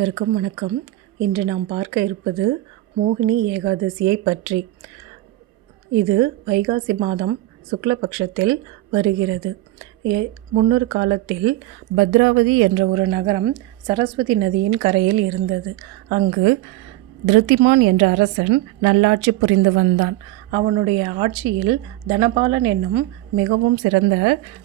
அனைவருக்கும் வணக்கம். இன்று நாம் பார்க்க இருப்பது மோகினி ஏகாதசியை பற்றி. இது வைகாசி மாதம் சுக்லபக்ஷத்தில் வருகிறது. முன்னொரு காலத்தில் பத்ராவதி என்ற ஒரு நகரம் சரஸ்வதி நதியின் கரையில் இருந்தது. அங்கு திருத்திமான் என்ற அரசன் நல்லாட்சி புரிந்து வந்தான். அவனுடைய ஆட்சியில் தனபாலன் என்னும் மிகவும் சிறந்த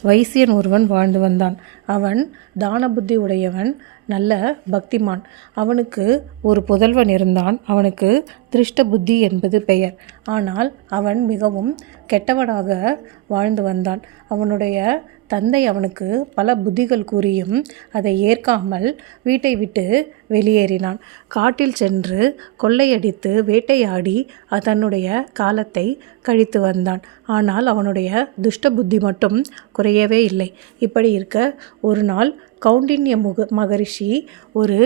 வைசியன் ஒருவன் வாழ்ந்து வந்தான். அவன் தான புத்தி உடையவன், நல்ல பக்திமான். அவனுக்கு ஒரு புதல்வன் இருந்தான். அவனுக்கு திருஷ்ட புத்தி என்பது பெயர். ஆனால் அவன் மிகவும் கெட்டவனாக வாழ்ந்து வந்தான். அவனுடைய தந்தை அவனுக்கு பல புத்திகள் கூறியும் அதை ஏற்காமல் வீட்டை விட்டு வெளியேறினான். காட்டில் சென்று கொள்ளையடித்து வேட்டையாடி தன்னுடைய காலத்தை கழித்து வந்தான். ஆனால் அவனுடைய துஷ்ட புத்தி மட்டும் குறையவே இல்லை. இப்படி இருக்க ஒரு நாள் கௌண்டின்ய மகரிஷி ஒரு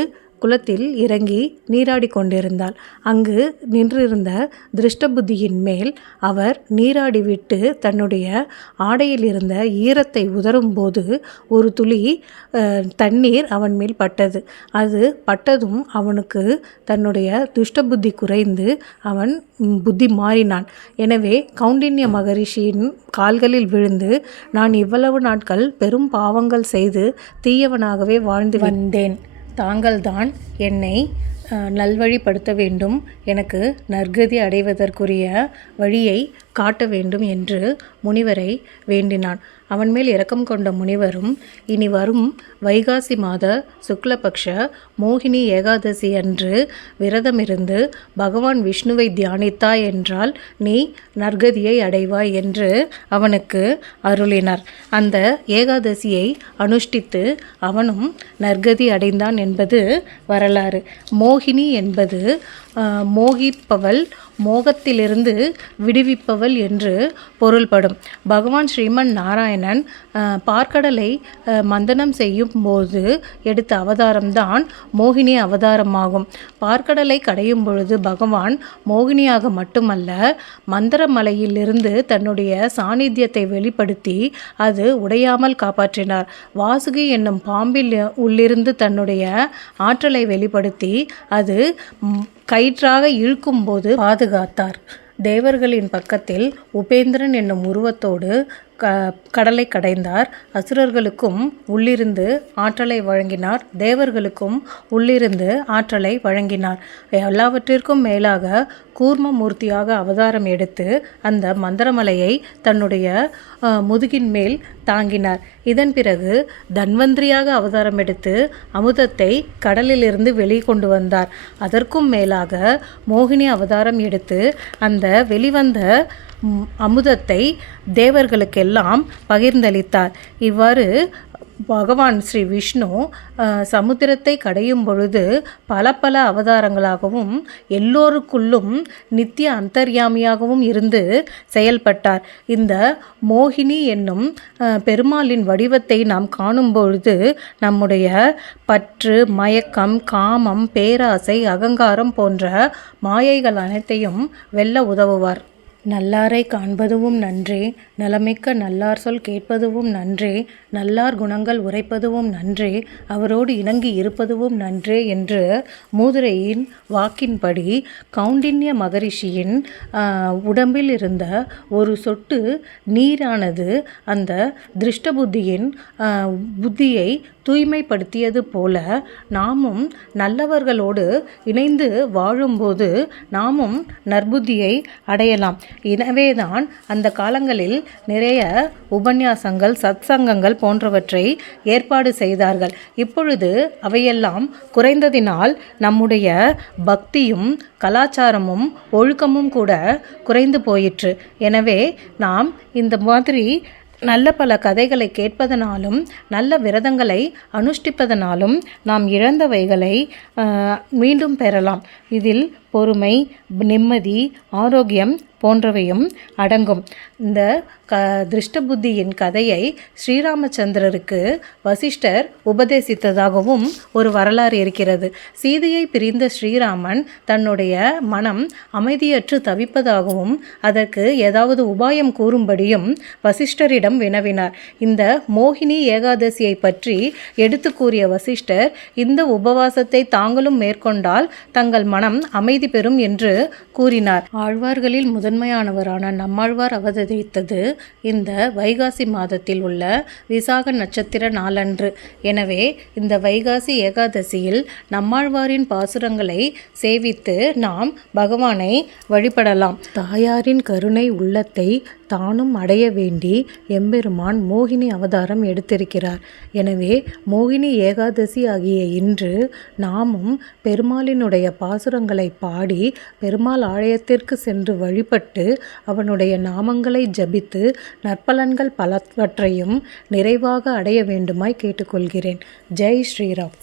குளத்தில் இறங்கி நீராடி கொண்டிருந்தாள். அங்கு நின்றிருந்த திருஷ்டபுத்தியின் மேல் அவர் நீராடிவிட்டு தன்னுடைய ஆடையில் இருந்த ஈரத்தை உதறும்போது ஒரு துளி தண்ணீர் அவன் மேல் பட்டது. அது பட்டதும் அவனுக்கு தன்னுடைய துஷ்டபுத்தி குறைந்து அவன் புத்தி மாறினான். எனவே கௌண்டின்ய மகரிஷியின் கால்களில் விழுந்து, நான் இவ்வளவு நாட்கள் பெரும் பாவங்கள் செய்து தீயவனாகவே வாழ்ந்து வந்தேன். தாங்கள்தான் என்னை நல்வழிப்படுத்த வேண்டும், எனக்கு நற்கதி அடைவதற்குரிய வழியை காட்ட வேண்டும் என்று முனிவரை வேண்டினான். அவன் மேல் இரக்கம் கொண்ட முனிவரும், இனி வரும் வைகாசி மாத சுக்லபக்ஷ மோகினி ஏகாதசி அன்று விரதமிருந்து பகவான் விஷ்ணுவை தியானித்தாய் என்றால் நீ நற்கதியை அடைவாய் என்று அவனுக்கு அருளினார். அந்த ஏகாதசியை அனுஷ்டித்து அவனும் நற்கதி அடைந்தான் என்பது வரலாறு. மோகினி என்பது மோகிப்பவள், மோகத்திலிருந்து விடுவிப்பவள் என்று பொருள்படும். பகவான் ஸ்ரீமன் நாராயணன் பார்க்கடலை மந்தனம் செய்யும் போது எடுத்த அவதாரம்தான் மோகினி அவதாரமாகும். பார்க்கடலை கடையும் பொழுது பகவான் மோகினியாக மட்டுமல்ல, மந்திரமலையிலிருந்து தன்னுடைய சாநித்தியத்தை வெளிப்படுத்தி அது உடையாமல் காப்பாற்றினார். வாசுகி என்னும் பாம்பில் உள்ளிருந்து தன்னுடைய ஆற்றலை வெளிப்படுத்தி அது கயிற்றாக இழுக்கும்போது பாதுகாத்தார். தேவர்களின் பக்கத்தில் உபேந்திரன் என்னும் உருவத்தோடு கடலை கடைந்தார். அசுரர்களுக்கும் உள்ளிருந்து ஆற்றலை வழங்கினார், தேவர்களுக்கும் உள்ளிருந்து ஆற்றலை வழங்கினார். எல்லாவற்றிற்கும் மேலாக கூர்மமூர்த்தியாக அவதாரம் எடுத்து அந்த மந்திரமலையை தன்னுடைய முதுகின் மேல் தாங்கினார். இதன் பிறகு தன்வந்திரியாக அவதாரம் எடுத்து அமுதத்தை கடலிலிருந்து வெளிக்கொண்டு வந்தார். அதற்கும் மேலாக மோகினி அவதாரம் எடுத்து அந்த வெளிவந்த அமுதத்தை தேவர்களுக்கெல்லாம் பகிர்ந்தளித்தார். இவ்வாறு பகவான் ஸ்ரீ விஷ்ணு சமுத்திரத்தை கடையும் பொழுது பல பல அவதாரங்களாகவும் எல்லோருக்குள்ளும் நித்திய அந்தர்யாமியாகவும் இருந்து செயல்பட்டார். இந்த மோகினி என்னும் பெருமாளின் வடிவத்தை நாம் காணும் பொழுது நம்முடைய பற்று, மயக்கம், காமம், பேராசை, அகங்காரம் போன்ற மாயைகள் அனைத்தையும் வெல்ல உதவுவார். நல்லாரை காண்பதுவும் நன்றே, நலமிக்க நல்லார் சொல் கேட்பதுவும் நன்றே, நல்லார் குணங்கள் உரைப்பதுவும் நன்றே, அவரோடு இணங்கி இருப்பதுவும் நன்றே என்று மூதுரையின் வாக்கின்படி கௌண்டின்ய மகரிஷியின் உடம்பில் இருந்த ஒரு சொட்டு நீரானது அந்த திருஷ்டபுத்தியின் புத்தியை தூய்மைப்படுத்தியது போல நாமும் நல்லவர்களோடு இணைந்து வாழும்போது நாமும் நற்புத்தியை அடையலாம். எனவேதான் அந்த காலங்களில் நிறைய உபன்யாசங்கள், சத்சங்கங்கள் போன்றவற்றை ஏற்பாடு செய்தார்கள். இப்பொழுது அவையெல்லாம் குறைந்ததினால் நம்முடைய பக்தியும் கலாச்சாரமும் ஒழுக்கமும் கூட குறைந்து போயிற்று. எனவே நாம் இந்த மாதிரி நல்ல பல கதைகளை கேட்பதனாலும் நல்ல விரதங்களை அனுஷ்டிப்பதனாலும் நாம் இழந்தவைகளை மீண்டும் பெறலாம். இதில் பொறுமை, நிம்மதி, ஆரோக்கியம் போன்றவையும் அடங்கும். இந்த திருஷ்டபுத்தியின் கதையை ஸ்ரீராமச்சந்திரருக்கு வசிஷ்டர் உபதேசித்ததாகவும் ஒரு வரலாறு இருக்கிறது. சீதையை பிரிந்த ஸ்ரீராமன் தன்னுடைய மனம் அமைதியற்று தவிப்பதாகவும் அதற்கு ஏதாவது உபாயம் கூறும்படியும் வசிஷ்டரிடம் வினவினார். இந்த மோகினி ஏகாதசியை பற்றி எடுத்து கூறிய வசிஷ்டர், இந்த உபவாசத்தை தாங்களும் மேற்கொண்டால் தங்கள் மனம் அமைதி பெறும் என்று கூறினார். ஆழ்வார்களில் முதன்மையானவரான நம்மாழ்வார் அவதரித்தது இந்த வைகாசி மாதத்தில் உள்ள விசாக நட்சத்திர நாளன்று. எனவே இந்த வைகாசி ஏகாதசியில் நம்மாழ்வாரின் பாசுரங்களை சேவித்து நாம் பகவானை வழிபடலாம். தாயாரின் கருணை உள்ளத்தை தானும் அடைய வேண்டி எம்பெருமான் மோகினி அவதாரம் எடுத்திருக்கிறார். எனவே மோகினி ஏகாதசி ஆகிய இன்று நாமும் பெருமாளினுடைய பாசுரங்களை பாடி பெருமாள் ஆலயத்திற்கு சென்று வழிபட்டு அவனுடைய நாமங்களை ஜபித்து நற்பலன்கள் பலவற்றையும் நிறைவாக அடைய வேண்டுமாய் கேட்டுக்கொள்கிறேன். ஜெய் ஸ்ரீராம்.